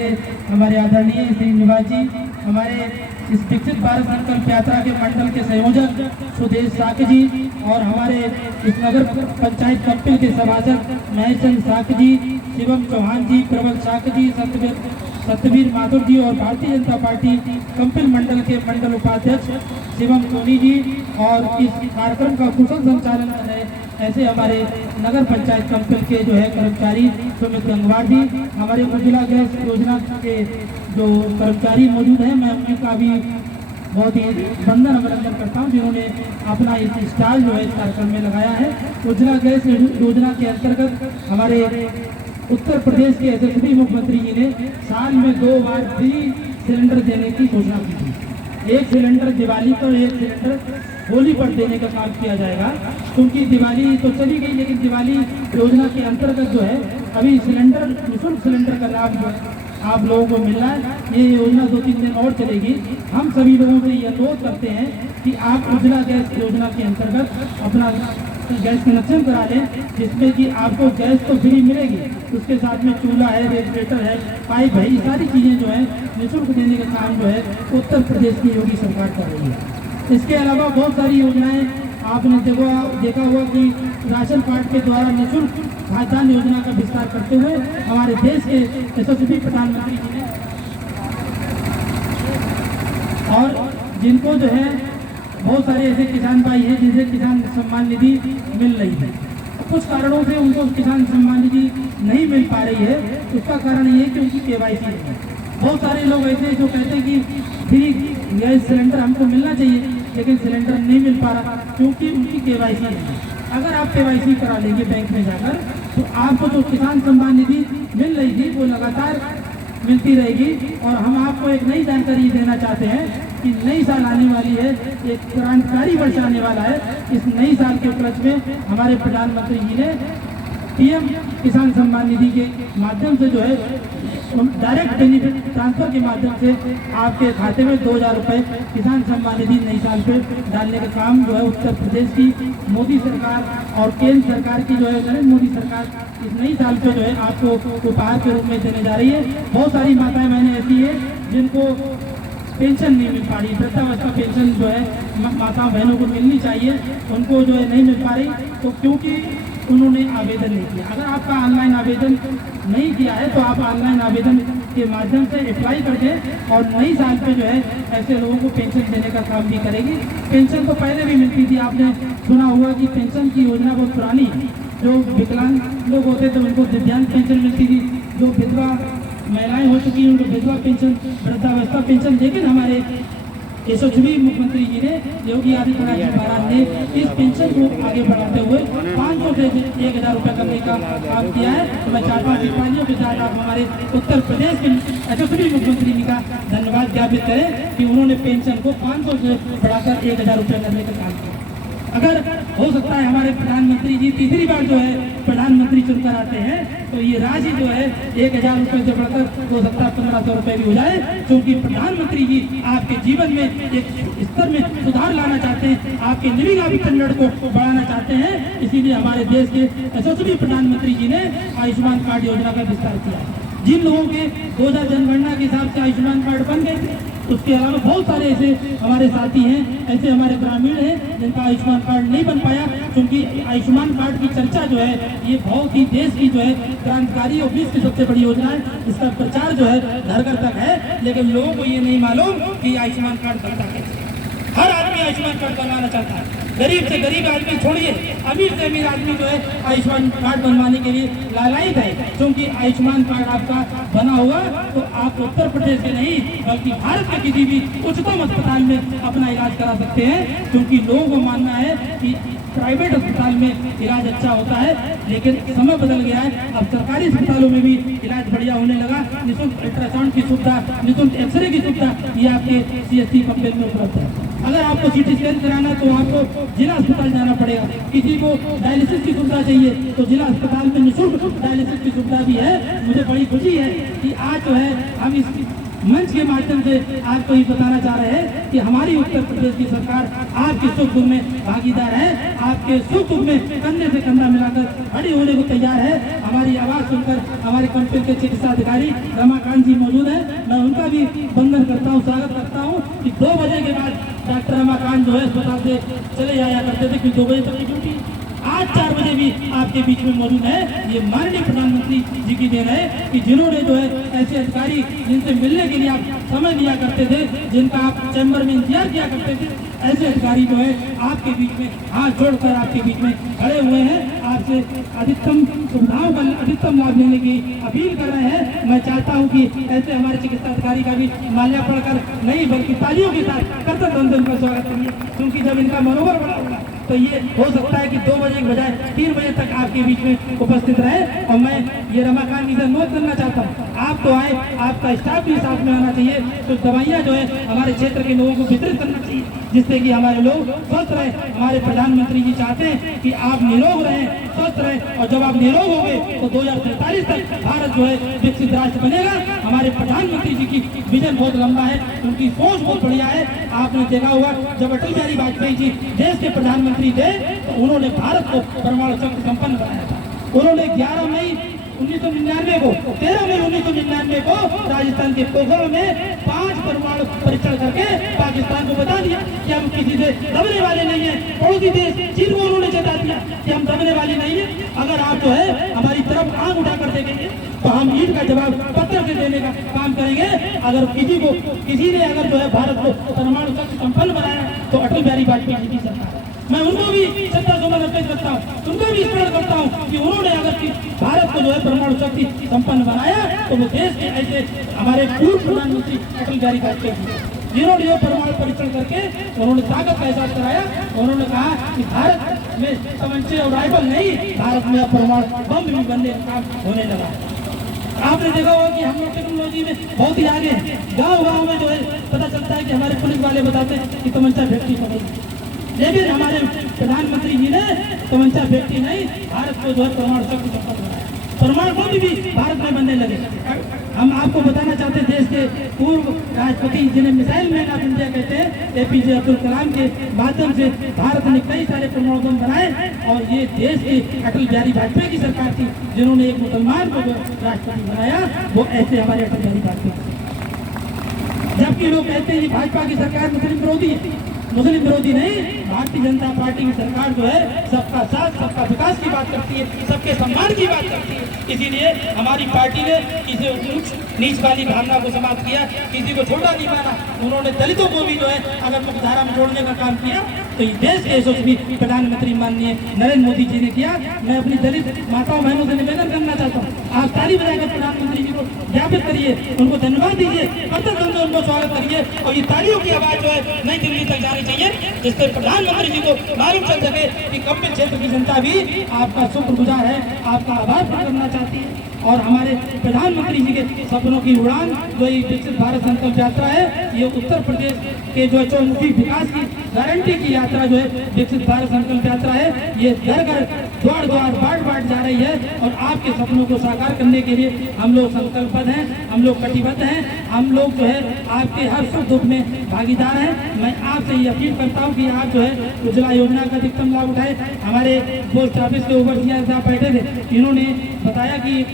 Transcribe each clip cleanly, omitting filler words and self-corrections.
ऐसे हमारे आदरणीय श्री निवास जी, हमारे इस विकसित भारत संकल्प यात्रा के मंडल के संयोजक सुदेश साक जी और हमारे इस नगर पंचायत कंपिल के सभासद महेश चंद्र साक जी, शिवम चौहान जी, प्रबल साक जी, सत्यवीर माथुर जी और भारतीय जनता पार्टी कंपिल मंडल के मंडल उपाध्यक्ष शिवम सोनी जी और इस कार्यक्रम का कुशल संचालन कर रहे ऐसे हमारे नगर पंचायत कंपिल के जो है कर्मचारी सुमित गंगवार जी, हमारे उज्ज्वला गैस योजना के जो कर्मचारी मौजूद हैं, मैं उनका भी बहुत ही वंदन अभिनंदन करता हूं जिन्होंने अपना इस स्टाल जो है इस कार्यक्रम में लगाया है। उज्ज्वला गैस योजना के अंतर्गत हमारे उत्तर प्रदेश के यशस्वी मुख्यमंत्री जी ने साल में 2 बार फ्री सिलेंडर देने की घोषणा की थी। एक सिलेंडर दिवाली पर, एक सिलेंडर होली पर देने का काम किया जाएगा, क्योंकि दिवाली तो चली गई लेकिन दिवाली योजना के अंतर्गत जो है अभी सिलेंडर, निःशुल्क सिलेंडर का लाभ जो है आप लोगों को मिल रहा है। ये योजना 2-3 दिन और चलेगी। हम सभी लोगों से ये अनुरोध करते हैं कि आप उज्ज्वला गैस योजना के अंतर्गत अपना गैस कनेक्शन करा लें, जिसमें कि आपको गैस तो फ्री मिलेगी, उसके साथ में चूल्हा है, रेफ्रिजरेटर है, पाइप है, ये सारी चीज़ें जो है निःशुल्क देने का काम जो है उत्तर प्रदेश की योगी सरकार कर रही है। इसके अलावा बहुत सारी योजनाएं आपने देखा हुआ कि राशन कार्ड के द्वारा निःशुल्क खाद्यान्न योजना का विस्तार करते हुए हमारे देश के यशस्वी प्रधानमंत्री जी ने, और जिनको जो है बहुत सारे ऐसे किसान भाई हैं जिनसे किसान सम्मान निधि मिल रही है, कुछ कारणों से उनको किसान सम्मान निधि नहीं मिल पा रही है। उसका कारण ये है कि उनकी KYC नहीं है। बहुत सारे लोग ऐसे जो कहते हैं कि फ्री गैस सिलेंडर हमको मिलना चाहिए, लेकिन सिलेंडर नहीं मिल पा रहा क्योंकि उनकी KYC नहीं है। अगर आप KYC करा लेंगे बैंक में जाकर, तो आपको जो किसान सम्मान निधि मिल रही थी वो लगातार मिलती रहेगी। और हम आपको एक नई जानकारी देना चाहते हैं कि नई साल आने वाली है, एक क्रांतिकारी वर्ष आने वाला है। इस नई साल के उपलक्ष्य में हमारे प्रधानमंत्री जी ने PM किसान सम्मान निधि के माध्यम से जो है डायरेक्ट बेनिफिट ट्रांसफर के माध्यम से आपके खाते में 2000 रुपये किसान सम्मान निधि नई साल पे डालने का काम जो है उत्तर प्रदेश की मोदी सरकार और केंद्र सरकार की जो है नरेंद्र मोदी सरकार इस नई साल पे जो है आपको उपहार के रूप में देने जा रही है। बहुत सारी माताएं बहनें ऐसी है जिनको पेंशन नहीं मिल पा रही, वृद्धावस्था पेंशन जो है माता बहनों को मिलनी चाहिए, उनको जो है नहीं मिल पा रही, तो क्योंकि उन्होंने आवेदन नहीं किया। अगर आपका ऑनलाइन आवेदन नहीं किया है तो आप ऑनलाइन आवेदन के माध्यम से अप्लाई कर दें और नई साल पे जो है ऐसे लोगों को पेंशन देने का काम भी करेगी। पेंशन तो पहले भी मिलती थी, आपने सुना हुआ कि पेंशन की योजना बहुत पुरानी है। जो विकलांग लोग होते थे उनको दिव्यांग पेंशन मिलती थी, जो विधवा महिलाएं हो चुकी हैं उनको विधवा पेंशन, वृद्धावस्था पेंशन। लेकिन हमारे यशस्वी मुख्यमंत्री जी ने, योगी आदित्यनाथ जी महाराज ने इस पेंशन को आगे बढ़ाते हुए 500 से 1000 रुपये करने का काम किया है। तो मैं 4-5 सिपाहियों के साथ आप हमारे उत्तर प्रदेश के यशस्वी मुख्यमंत्री जी का धन्यवाद ज्ञापित करें कि उन्होंने पेंशन को 500 से बढ़ाकर 1000 रुपये करने का काम किया। अगर हो सकता है हमारे प्रधानमंत्री जी तीसरी बार जो है प्रधानमंत्री चुनकर आते हैं तो ये राशि जो है 1000 रुपये से बढ़कर हो सकता है 1500 रुपये भी हो जाए, क्योंकि प्रधानमंत्री जी आपके जीवन में एक स्तर में सुधार लाना चाहते हैं, आपके लिविंग स्टैंडर्ड को बढ़ाना चाहते हैं। इसीलिए हमारे देश के यशस्वी प्रधानमंत्री जी ने आयुष्मान कार्ड योजना का विस्तार किया है। जिन लोगों के 2000 जनगणना के हिसाब से आयुष्मान कार्ड बन गए थे, उसके अलावा बहुत सारे ऐसे हमारे साथी हैं, ऐसे हमारे ग्रामीण हैं जिनका आयुष्मान कार्ड नहीं बन पाया, क्योंकि आयुष्मान कार्ड की चर्चा जो है ये बहुत ही देश की जो है क्रांतिकारी और विश्व की सबसे बड़ी योजना है। इसका प्रचार जो है घर घर तक है, लेकिन लोगों को ये नहीं मालूम कि आयुष्मान कार्ड बनता कैसे। हर आदमी आयुष्मान कार्ड बनवाना चाहता है, गरीब से गरीब आदमी छोड़िए, अमीर से अमीर आदमी जो है आयुष्मान कार्ड बनवाने के लिए लालायित है, क्योंकि आयुष्मान कार्ड आपका बना हुआ तो आप उत्तर प्रदेश के नहीं बल्कि भारत के किसी भी उच्चतम अस्पताल में अपना इलाज करा सकते हैं। क्योंकि लोगों को मानना है कि प्राइवेट अस्पताल में इलाज अच्छा होता है, लेकिन समय बदल गया है। अब सरकारी अस्पतालों में भी इलाज बढ़िया होने लगा। निःशुल्क अल्ट्रासाउंड की सुविधा, निःशुल्क एक्सरे की सुविधा ये आपके CSC कंपनी में उपलब्ध है। अगर आपको CT स्कैन कराना तो आपको जिला अस्पताल जाना पड़ेगा। किसी को डायलिसिस की सुविधा चाहिए तो जिला अस्पताल में निःशुल्क डायलिसिस की सुविधा भी है। मुझे बड़ी खुशी है कि आज जो है हम इस मंच के माध्यम से आपको ये बताना चाह रहे हैं कि हमारी उत्तर प्रदेश की सरकार आपके सुख दुख में भागीदार है, आपके सुख दुख में कंधे से कंधा मिलाकर खड़ी होने को तैयार है। हमारी आवाज़ सुनकर हमारे कंपनी के चिकित्सा अधिकारी रमाकांत जी मौजूद हैं, मैं उनका भी वंदन करता हूँ, स्वागत करता हूँ कि 2 बजे के बाद डॉक्टर रमाकांत जो है अस्पताल से चले जाया करते थे कि 2 बजे तक की ड्यूटी, आज 4 बजे भी आपके बीच में मौजूद है। ये माननीय प्रधानमंत्री जी की देन है कि जिन्होंने जो है ऐसे अधिकारी जिनसे मिलने के लिए आप समय लिया करते थे, जिनका आप चैम्बर में इंतजार किया करते थे, ऐसे अधिकारी जो है आपके बीच में हाथ जोड़कर आपके बीच में खड़े हुए हैं, आपसे अधिकतम सुविधाओं का अधिकतम लाभ लेने की अपील कर रहे हैं। मैं चाहता हूं कि ऐसे हमारे चिकित्सा अधिकारी का भी माल्यार्पण कर नहीं बल्कि तालियों के साथ करतब बंधन का स्वागत करिए, क्योंकि जब इनका मनोबल बड़ा होगा तो ये हो सकता है कि 2 बजे के बजाय 3 बजे तक आपके बीच में उपस्थित रहे। और मैं ये रमाकांत जी से अनुरोध करना चाहता हूँ, आप तो आए, आपका स्टाफ भी साथ में आना चाहिए, तो दवाइयाँ जो है हमारे क्षेत्र के लोगों को वितरित करना चाहिए, जिससे कि हमारे लोग स्वस्थ रहे। हमारे प्रधानमंत्री जी चाहते हैं कि आप निरोग रहें, स्वस्थ रहें, और जब आप निरोग होंगे तो 2043 तक भारत जो है विकसित राष्ट्र बनेगा। हमारे प्रधानमंत्री जी की विजन बहुत लंबा है, उनकी सोच बहुत बढ़िया है। आपने देखा होगा जब अटल बिहारी वाजपेयी जी देश के प्रधानमंत्री थे तो उन्होंने भारत को परमाणु शक्ति संपन्न बनाया था। उन्होंने 11 मई 1999 को 13 मई 1999 को राजस्थान के पोखरण में 5 परमाणु परीक्षण करके पाकिस्तान को बता दिया कि हम किसी से दबने वाले नहीं है। पड़ोसी देश चीन को उन्होंने चेता दिया कि हम दबने वाले नहीं है। अगर आप जो है हमारी तरफ आंख उठाकर देखेंगे तो हम ईंट का जवाब पत्थर से देने का काम करेंगे। अगर किसी ने अगर जो है भारत को परमाणु शक्ति संपन्न बनाया तो अटल बिहारी वाजपेयी जी की सरकार है। मैं उनको भी श्रद्धा सुमन अर्पित करता हूँ, उनको भी स्मरण करता हूँ कि उन्होंने अगर भारत को जो है परमाणु शक्ति संपन्न बनाया तो वो देश के ऐसे हमारे पूर्व प्रधानमंत्री अटल बिहारी वाजपेयी जी, जिन्होंने जो परमाणु परीक्षण करके उन्होंने ताकत का एहसास कराया। उन्होंने कहा कि भारत में तमंचे और राइफल नहीं, भारत में परमाणु बम भी बनने का काम होने लगा। आपने देखा होगा कि हम लोग टेक्नोलॉजी में बहुत ही आगे हैं। गाँव में जो है पता चलता है कि हमारे पुलिस वाले बताते हैं कि तमंचा फेंकनी पड़ेगी, लेकिन हमारे प्रधानमंत्री जी ने तमंचा फेंकती नहीं, भारत को जो है परमाणु शक्ति संपन्न बनाया। परमाणु बम भी भारत में बनने लगे। हम आपको बताना चाहते हैं देश के पूर्व राष्ट्रपति जिन्हें मिसाइल मैन ऑफ इंडिया कहते हैं, एपीजे अब्दुल कलाम के माध्यम से भारत ने कई सारे परमाणु बम बनाए। और ये देश के अटल बिहारी वाजपेयी की सरकार थी जिन्होंने एक मुसलमान को राष्ट्रपति बनाया, वो ऐसे हमारे अटल बिहारी वाजपेयी। जबकि लोग कहते हैं कि भाजपा की सरकार मुस्लिम विरोधी है, मुस्लिम विरोधी नहीं, भारतीय जनता पार्टी की सरकार जो है सबका साथ सबका विकास की बात करती है, सबके सम्मान की बात करती है। इसीलिए हमारी पार्टी ने किसी उच्च नीच वाली भावना को समाप्त किया, किसी को छोटा नहीं माना। उन्होंने दलितों को भी जो है अगर मुख्यधारा में जोड़ने का काम किया तो ये देश के यशस्वी प्रधानमंत्री माननीय नरेंद्र मोदी जी ने किया। मैं अपनी दलित माताओं बहनों से निवेदन करना चाहता हूँ, आप ताली बजाकर प्रधानमंत्री जी को ज्ञापित करिए, उनको धन्यवाद दीजिए, उनको स्वागत करिए। और ये तालियों की आवाज जो है नई दिल्ली तक जानी चाहिए, जिससे प्रधानमंत्री जी को मालूम चल सके कि कंपित क्षेत्र की जनता भी आपका शुक्रगुजार है, आपका आभार प्रकट करना चाहती है। और हमारे प्रधानमंत्री जी के सपनों की उड़ान जो ये विकसित भारत संकल्प यात्रा है, ये उत्तर प्रदेश के जो चौमुखी विकास की गारंटी की यात्रा जो है विकसित भारत संकल्प यात्रा है, ये घर घर द्वार द्वार बाट बाट जा रही है। और आपके सपनों को साकार करने के लिए हम लोग संकल्पबद्ध हैं, हम लोग कटिबद्ध हैं, हम लोग जो है आपके हर सुख दुख में भागीदार हैं। मैं आपसे ये अपील करता हूँ कि आप जो है उज्ज्वला योजना का अधिकतम लाभ उठाए। हमारे पोस्ट ऑफिस के ओवरसियर साहब बैठे थे, इन्होंने बताया कि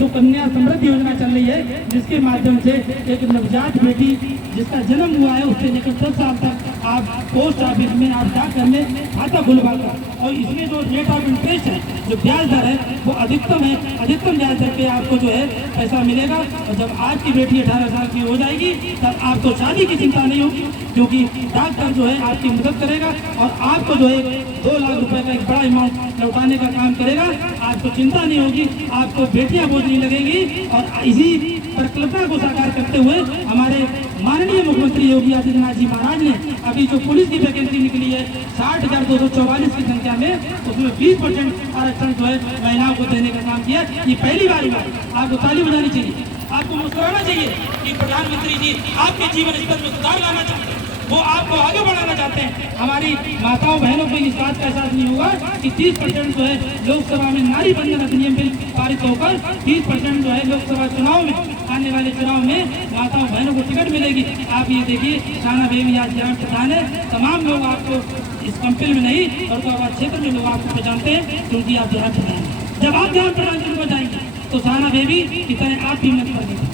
सुकन्या समृद्धि योजना चल रही है, जिसके माध्यम से एक नवजात बेटी जिसका जन्म हुआ है उससे लेकर 10 साल तक आप पोस्ट ऑफिस में आप डाकघर में खाता खुलवा कर, और इसमें जो रेट ऑफ इंटरेस्ट है, जो ब्याज दर है वो अधिकतम है, अधिकतम ब्याज दर पे आपको जो है पैसा मिलेगा। और जब आपकी बेटी 18 साल की हो जाएगी तब आपको शादी की चिंता नहीं होगी, क्योंकि डाकघर जो है आपकी मदद करेगा और आपको जो है 2 लाख रुपए का एक बड़ा अमाउंट लौटाने का काम करेगा। आपको चिंता नहीं होगी, आपको बेटियां बोझ नहीं लगेगी। और इसी परिकल्पना को साकार करते हुए हमारे माननीय मुख्यमंत्री योगी आदित्यनाथ जी महाराज ने अभी जो पुलिस की वैकेंसी निकली है 60,244 की संख्या में, उसमें 20% आरक्षण जो है महिलाओं को देने का काम किया। ये पहली बार हुआ, आपको ताली बजानी चाहिए, आपको मुस्कुराना चाहिए कि प्रधानमंत्री जी आपके जीवन स्तर में सुधार लाना चाहते हैं। वो आपको आगे बढ़ाना चाहते हैं। हमारी माताओं बहनों को इस बात का एहसास नहीं होगा कि 30% जो है लोकसभा में नारी बंधन अधिनियम बिल पारित होकर 30% जो है लोकसभा चुनाव में, आने वाले चुनाव में माताओं बहनों को टिकट मिलेगी। आप ये देखिए, शाना बेबी आज ग्राम प्रधान है, तमाम लोग आपको इस कंपिल में नहीं और क्षेत्र में लोग आपको पहचानते हैं क्योंकि आप ग्राम प्रधान हैं। जब आप ग्राम प्रधान चुन को जाएंगे तो शाना बेबी की तरह आप भी मत करेंगे,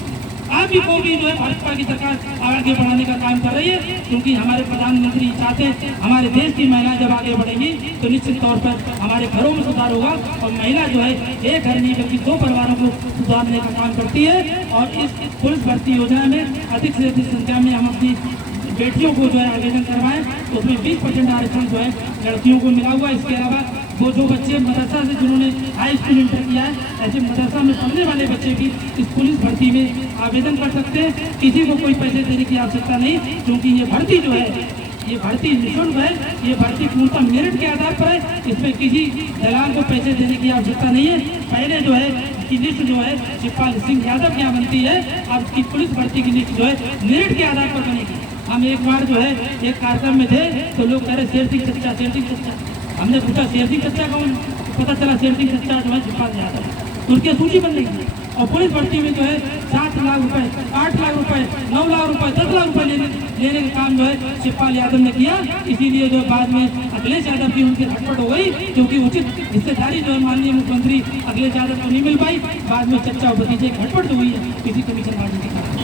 आप ही को भी जो है भाजपा की सरकार आगे बढ़ाने का काम कर रही है, क्योंकि हमारे प्रधानमंत्री चाहते हैं हमारे देश की महिलाएं जब आगे बढ़ेंगी तो निश्चित तौर पर हमारे घरों में सुधार होगा। और महिला जो है एक घर नहीं बल्कि 2 परिवारों को सुधारने का काम करती है। और इस पुलिस भर्ती योजना में अधिक से अधिक संख्या में हम अपनी बेटियों को जो है आवेदन करवाएं, तो उसमें 20% आरक्षण जो है लड़कियों को मिला हुआ। इसके अलावा वो जो बच्चे मदरसा से जिन्होंने हाई स्कूल इंटर किया है, ऐसे मदरसा में पढ़ने वाले बच्चे भी इस पुलिस भर्ती में आवेदन कर सकते हैं। किसी को कोई पैसे देने की आवश्यकता नहीं, क्योंकि ये भर्ती जो है ये भर्ती निःशुल्क है, ये भर्ती पूर्णतः मेरिट के आधार पर है। इसमें किसी दलाल को पैसे देने की आवश्यकता नहीं है। पहले जो है की लिस्ट जो है शिवपाल सिंह यादव के यहाँ बनती है, अब की पुलिस भर्ती की लिस्ट जो है मेरिट के आधार पर बनेगी। हम एक बार जो है एक कार्यक्रम में थे तो लोग कह रहे शेर सिंह चच्चा, शेर सिंह चच्चा। हमने पूछा शेर सिंह चच्चा कौन, पता चला शेर सिंह चच्चा जो है शिवपाल यादव, तो उनकी सूची बन रही है। और पुलिस भर्ती में जो है 7 लाख रुपए, 8 लाख रुपए, 9 लाख रुपए, 10 लाख रुपए लेने का काम जो है शिवपाल यादव ने किया। इसीलिए जो बाद में अखिलेश यादव की उनकी हटपट हो गई, क्योंकि उचित हिस्सेदारी जो है माननीय मुख्यमंत्री अखिलेश यादव को नहीं मिल पाई। बाद में चच्चा और भतीजे की हटपट हुई है किसी कमीशन बाजी के कारण।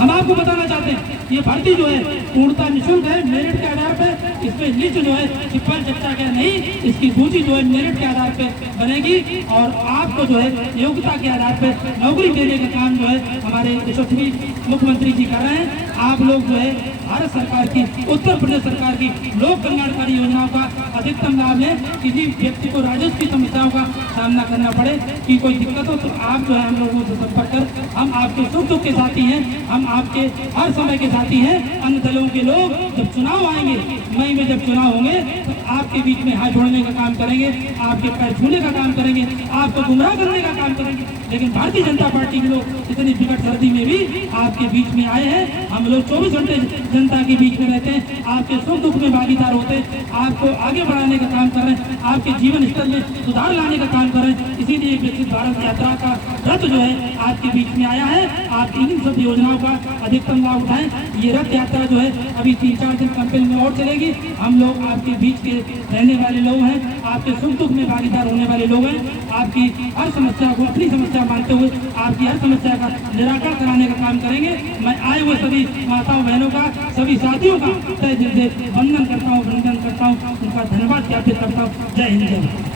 हम आपको बताना चाहते हैं ये भर्ती जो है पूर्णतः निःशुल्क है, मेरिट के आधार पर। इसमें लिस्ट जो है शिवपाल चच्चा का नहीं, इसकी सूची जो है मेरिट के आधार पर बनेगी और आपको जो है योग्यता के आधार पर नौकरी देने का काम जो है हमारे यशस्वी मुख्यमंत्री जी कर रहे हैं। आप लोग जो है भारत सरकार की, उत्तर प्रदेश सरकार की लोक कल्याणकारी योजनाओं का अधिकतम लाभ लें। किसी व्यक्ति को राजस्व की समस्याओं का सामना करना पड़े कि कोई दिक्कत हो तो आप जो है हम लोगों से संपर्क कर, हम आपके सुख दुख के साथी हैं, हम आपके हर समय के साथी हैं। अन्य दलों के लोग जब चुनाव आएंगे, मई में जब चुनाव होंगे, तो आपके बीच में हाथ जोड़ने का काम करेंगे, आपके पैर छूने का काम करेंगे, आपको गुमराह करने का काम करेंगे। लेकिन भारतीय जनता पार्टी के लोग इतनी विकट सर्दी में भी आपके बीच में आए हैं। हम लोग 24 घंटे जनता के बीच में रहते हैं, आपके सुख दुख में भागीदार होते हैं, आपको आगे बढ़ाने का काम कर रहे हैं, आपके जीवन स्तर में सुधार लाने का काम कर रहे हैं। इसीलिए विकसित भारत यात्रा का रथ जो है आपके बीच में आया है। आप इन सब योजनाओं का अधिकतम लाभ उठाएं। ये रथ यात्रा जो है अभी 3-4 दिन कंपेल में और चलेगी। हम लोग आपके बीच के रहने वाले लोग हैं, आपके सुख दुख में भागीदार होने वाले लोग हैं। आपकी हर समस्या को अपनी समस्या मानते हुए आपकी हर समस्या का निराकरण कराने का काम करेंगे। मैं आए हुए सभी माताओं बहनों का, सभी साथियों का तहे दिल से वंदन करता हूँ, उनका धन्यवाद ज्ञापित करता हूँ। जय हिंद, जय भारत।